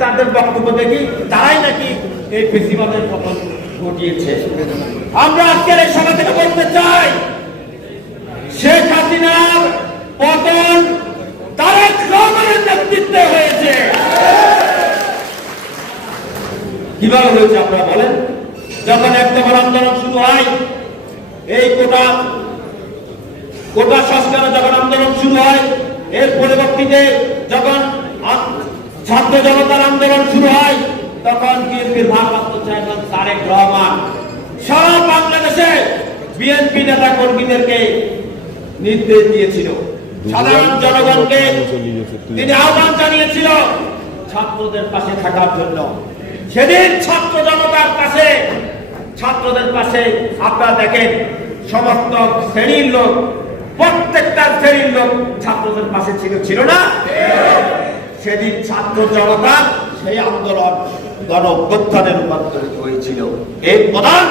তাদের বক্তব্য দেখি, তারাই নাকি এই ফেসিবাদের পতন ঘটিয়েছে। আমরা আজকের এই সভা থেকে বলতে চাই, শেখ হাসিনার পতন তারেক রহমানের নেতৃত্বে হয়েছে। কীভাবে হয়েছে আপনারা বলেন? যখন এক আন্দোলন শুরু হয়, এই কোটা কোটা সংস্কারের যখন আন্দোলন শুরু হয়, এর পরবর্তীতে যখন ছাত্র জনতার আন্দোলন শুরু হয় তখন বিএনপির ভারপ্রাপ্ত চেয়ারম্যান তারেক রহমান সারা বাংলাদেশে বিএনপি নেতা কর্মীদেরকে নির্দেশ দিয়েছিল। সাধারণ জনগণকে তিনি আহ্বান জানিয়েছিল ছাত্রদের পাশে থাকার জন্য। সেদিন ছাত্র জনতার পাশে ছাত্রদের পাশে আপনারা দেখেন সমস্ত শ্রেণির লোক প্রত্যেকটা শ্রেণির লোক ছাত্রদের পাশে ছিল ছিল না? সেদিন ছাত্র জনতা সেই আন্দোলন গণ অভ্যুত্থানে রূপান্তরিত হয়েছিল। এর প্রধান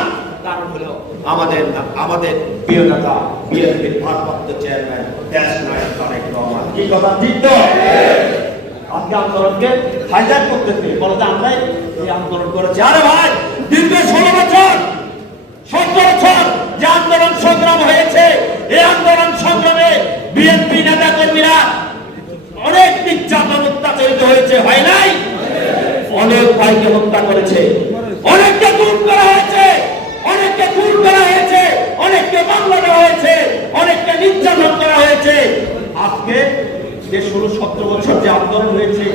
কারণ হলো আমাদের আমাদের প্রিয় নেতা, বিএনপির ভারপ্রাপ্ত চেয়ারম্যান দেশ নায়ক তারেক রহমান। কি কথা? ঠিক তো? আজকে আন্দোলনকে হাইলাইট করতেছে। বলে যে আমরাই এই আন্দোলন করেছি। আরে ভাই, দীর্ঘ ষোলো বছর সতেরো বছর যে আন্দোলন সংগ্রাম হয়েছে এই আন্দোলন সংগ্রামে বিএনপি নেতা কর্মীরা অনেক নির্যাতন অত্যাচারিত হয়েছে হয় নাই অনেক ভাইকে হত্যা করেছে অনেককে খুন করা হয়েছে অনেককে খুন করা হয়েছে অনেককে মামলা দেওয়া হয়েছে অনেককে নির্যাতন করা হয়েছে আজকে যে ষোলো, সতেরো বছর যে আন্দোলন হয়েছে,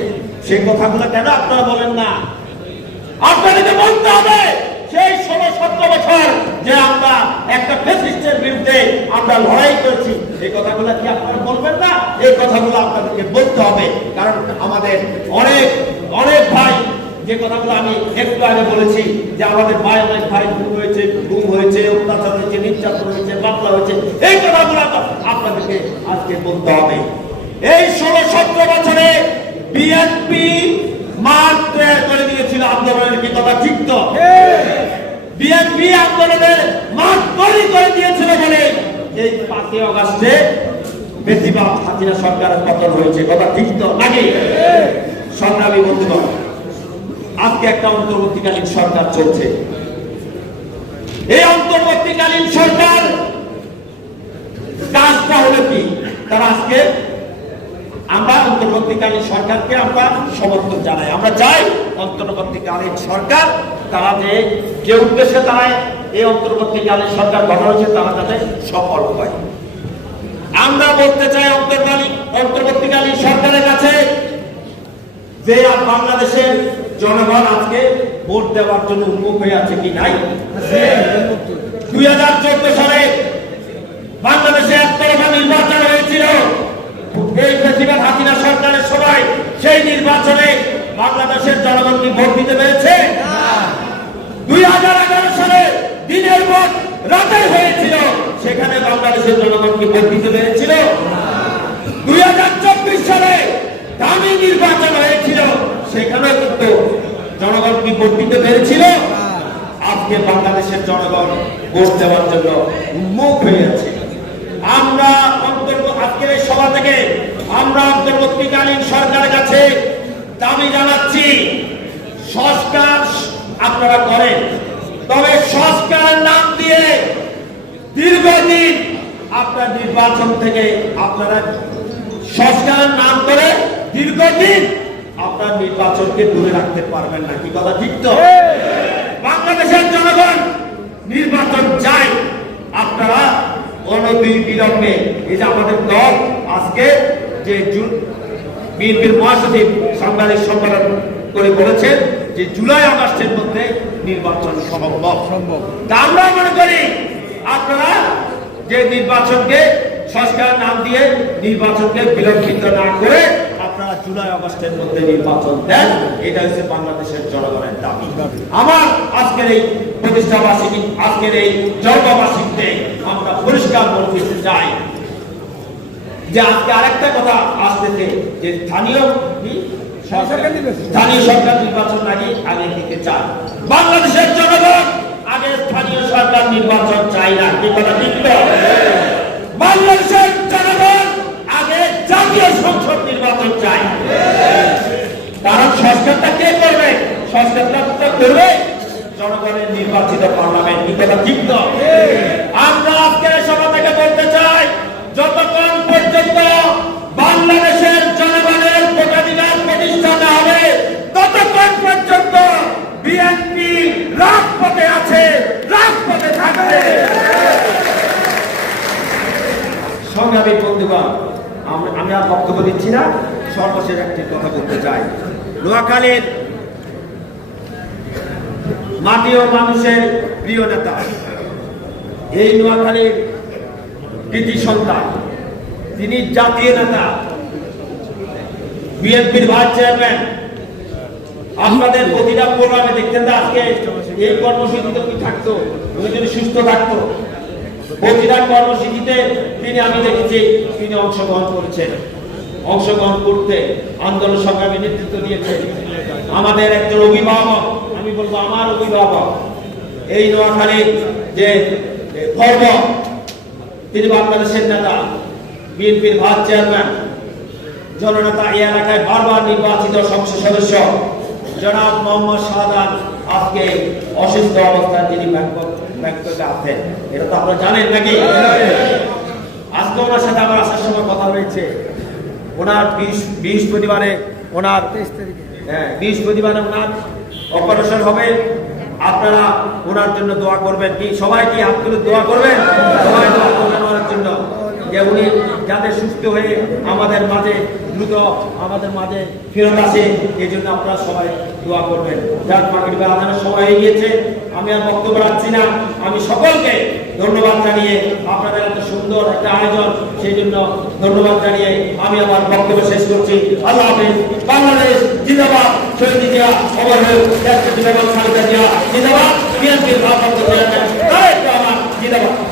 সেই কথাগুলো কেন আপনারা বলেন না? আপনাদেরকে বলতে হবে, সেই ষোলো, সতেরো বছর যে আমরা একটা ফেসিস্টের বিরুদ্ধে আমরা লড়াই করছি, এই কথাগুলো কি আপনারা বলবেন না? এই কথাগুলো আপনাদেরকে বলতে হবে, কারণ আমাদের অনেক অনেক ভাই যে কথাগুলো আমি একটু আগে বলেছি, যে আমাদের ভাই অনেক ভাই গুম হয়েছে গুম হয়েছে, অত্যাচার হয়েছে, নির্যাতন হয়েছে, মামলা হয়েছে, এই কথাগুলো আপনাদেরকে আজকে বলতে হবে। এই ষোলো সতেরো বছরে বিএনপি মাঠ তৈরি করে দিয়েছিল আন্দোলনের কি কথা ঠিক তো? বিএনপি আন্দোলনের মাঠ তৈরি করে দিয়েছিল বলে এই পাঁচই অগাস্টে বেশিরভাগ হাসিনা সরকারের পতন হয়েছে, কথা ঠিক তো? নাকি? সংগ্রামী বন্ধুগণ, আজকে একটা অন্তর্বর্তীকালীন সরকার চলছে। এই অন্তর্বর্তীকালীন সরকার কাজটা হলো কি? তারা আজকে অন্তর্বর্তীকালীন সরকারকে আমরা সমর্থন জানাই। আমরা চাই অন্তর্বর্তীকালীন সরকার তারা যে যে উদ্দেশ্যে তারা এই অন্তর্বর্তীকালীন সরকার গঠন হয়েছে, তারা যাতে সফল হয়। আমরা বলতে চাই অন্তর্কালীন অন্তর্বর্তীকালীন সরকারের কাছে যে আর বাংলাদেশের জনগণ আজকে ভোট দেওয়ার জন্য উন্মুখ হয়ে আছে কি নাই? দুই হাজার চোদ্দ সালে বাংলাদেশে একতরফা নির্বাচন হয়েছিল এই প্রেসিডেন্ট হাসিনা সরকারের সময় সেই নির্বাচনে বাংলাদেশের জনগণ কি ভোট দিতে পেরেছে? দুই হাজার এগারো সালে দিনের ভোট রাতে হয়েছিল। সেখানে বাংলাদেশের জনগণ কি ভোট দিতে পেরেছিল? দুই হাজার চব্বিশ সালে দামি নির্বাচন হয়েছিল। সেখানে কিন্তু জনগণ কি ভোট দিতে পেরেছিল? আজকে বাংলাদেশের জনগণ ভোট দেওয়ার জন্য মুখ হয়ে আছে। আমরা অন্তর্গ আজকের এই সভা থেকে আমরা অন্তর্বর্তীকালীন সরকারের কাছে দাবি জানাচ্ছি, সংস্কার আপনারা করেন। তবে সংস্কারের নাম দিয়ে দীর্ঘদিন আপনার নির্বাচন থেকে আপনারা সংস্কারের নাম করে দীর্ঘদিন আপনার নির্বাচনকে দূরে রাখতে পারবেন না। কি কথা ঠিক তো? বাংলাদেশের জনগণ নির্বাচন চাই আপনারা অনবিল বিলম্বে এই যে আমাদের দল আজকে যে জু- বিএনপির মহাসচিব সাংবাদিক সম্মেলন করে বলেছেন যে জুলাই আগস্টের মধ্যে নির্বাচন সম্ভব। সম্ভব। তা আমরা মনে করি আপনারা যে নির্বাচনকে সংস্কার নাম দিয়ে নির্বাচনকে বিলম্বিত না করে আপনারা জুলাই আগস্টের মধ্যে নির্বাচন দেন এটা হচ্ছে বাংলাদেশের জনগণের দাবি। আমার আজকের এই প্রতিষ্ঠাবাসী আজকের এই জন্মবাসীতে আমরা পরিষ্কার বলে দিতে চাই যে আজকে আরেকটা কথা আসতেছে যে স্থানীয় স্থানীয় সরকার নির্বাচন নাকি আগে দিতে চায়। বাংলাদেশের জনগণ আগে স্থানীয় সরকার নির্বাচন চাই না। কি কথা ঠিক? বাংলাদেশের জনগণ আগে জাতীয় সংসদ নির্বাচন চায়। কারণ সংস্কারটা কে করবে? সংস্কারটা করবে জনগণের নির্বাচিত পার্লামেন্ট। কি কথা ঠিক আমরা আজকে এই সভা থেকে বলতে চাই যতক্ষণ পর্যন্ত বাংলাদেশের জনগণের ভোটাধিকার প্রতিষ্ঠা না হবে ততক্ষণ পর্যন্ত বিএনপি রাজপথে আছে রাজপথে থাকবে সংগ্রামী বন্ধুগণ আমি আর বক্তব্য দিচ্ছি না, সর্বশেষ একটি কথা বলতে চাই। নোয়াখালীর মাটি ও মানুষের প্রিয় নেতা। এই নোয়াখালীর কৃতি সন্তান, তিনি জাতীয় নেতা। বিএনপির ভাইস চেয়ারম্যান, আপনাদের প্রতিটা প্রোগ্রামে দেখতেন আজকে এই কর্মসূচিতে কি থাকতো, উনি যদি সুস্থ থাকতো। প্রতিটা কর্মসূচিতে তিনি, আমি দেখেছি, তিনি অংশগ্রহণ করেছেন। অংশগ্রহণ করতে আন্দোলন সংগ্রামে নেতৃত্ব দিয়েছেন। আমাদের একজন অভিভাবক, আমি বলব আমার অভিভাবক, এই নোয়াখালীর যে পর্ব তিনি বাংলাদেশের নেতা, বিএনপির ভাইস চেয়ারম্যান, জননেতা এই এলাকায় বারবার নির্বাচিত সংসদ সদস্য, জনাব মোহাম্মদ শাহাদান আজকে অসুস্থ অবস্থায় তিনি ব্যাংকক ব্যাংককে আছেন এটা তো আপনারা জানেন নাকি? আজকে ওনার সাথে আমার আসার সময় কথা হয়েছে। ওনার বৃহস্পতিবারে ওনার হ্যাঁ বৃহস্পতিবারে ওনার অপারেশন হবে। আপনারা ওনার জন্য দোয়া করবেন কি? সবাই কি হাত তুলে দোয়া করবেন? সবাই দোয়া করবেন। উনি যাতে সুস্থ হয়ে আমাদের মাঝে দ্রুত আমাদের মাঝে ফেরত আসে, এই জন্য আপনারা সবাই দোয়া করবেন। যার মাগরিব আদানের সময় হয়ে গিয়েছে, আমি আর বক্তব্য রাখছি না। আমি সকলকে ধন্যবাদ জানিয়ে আপনাদের এত সুন্দর একটা আয়োজন, সেই জন্য ধন্যবাদ জানিয়ে আমি আমার বক্তব্য শেষ করছি। আল্লাহ হাফেজ। বাংলাদেশ জিন্দাবাদ। শহীদ জিয়া অমর জিন্দাবাদ জিন্দাবাদ। বিএনপির চেয়ারম্যান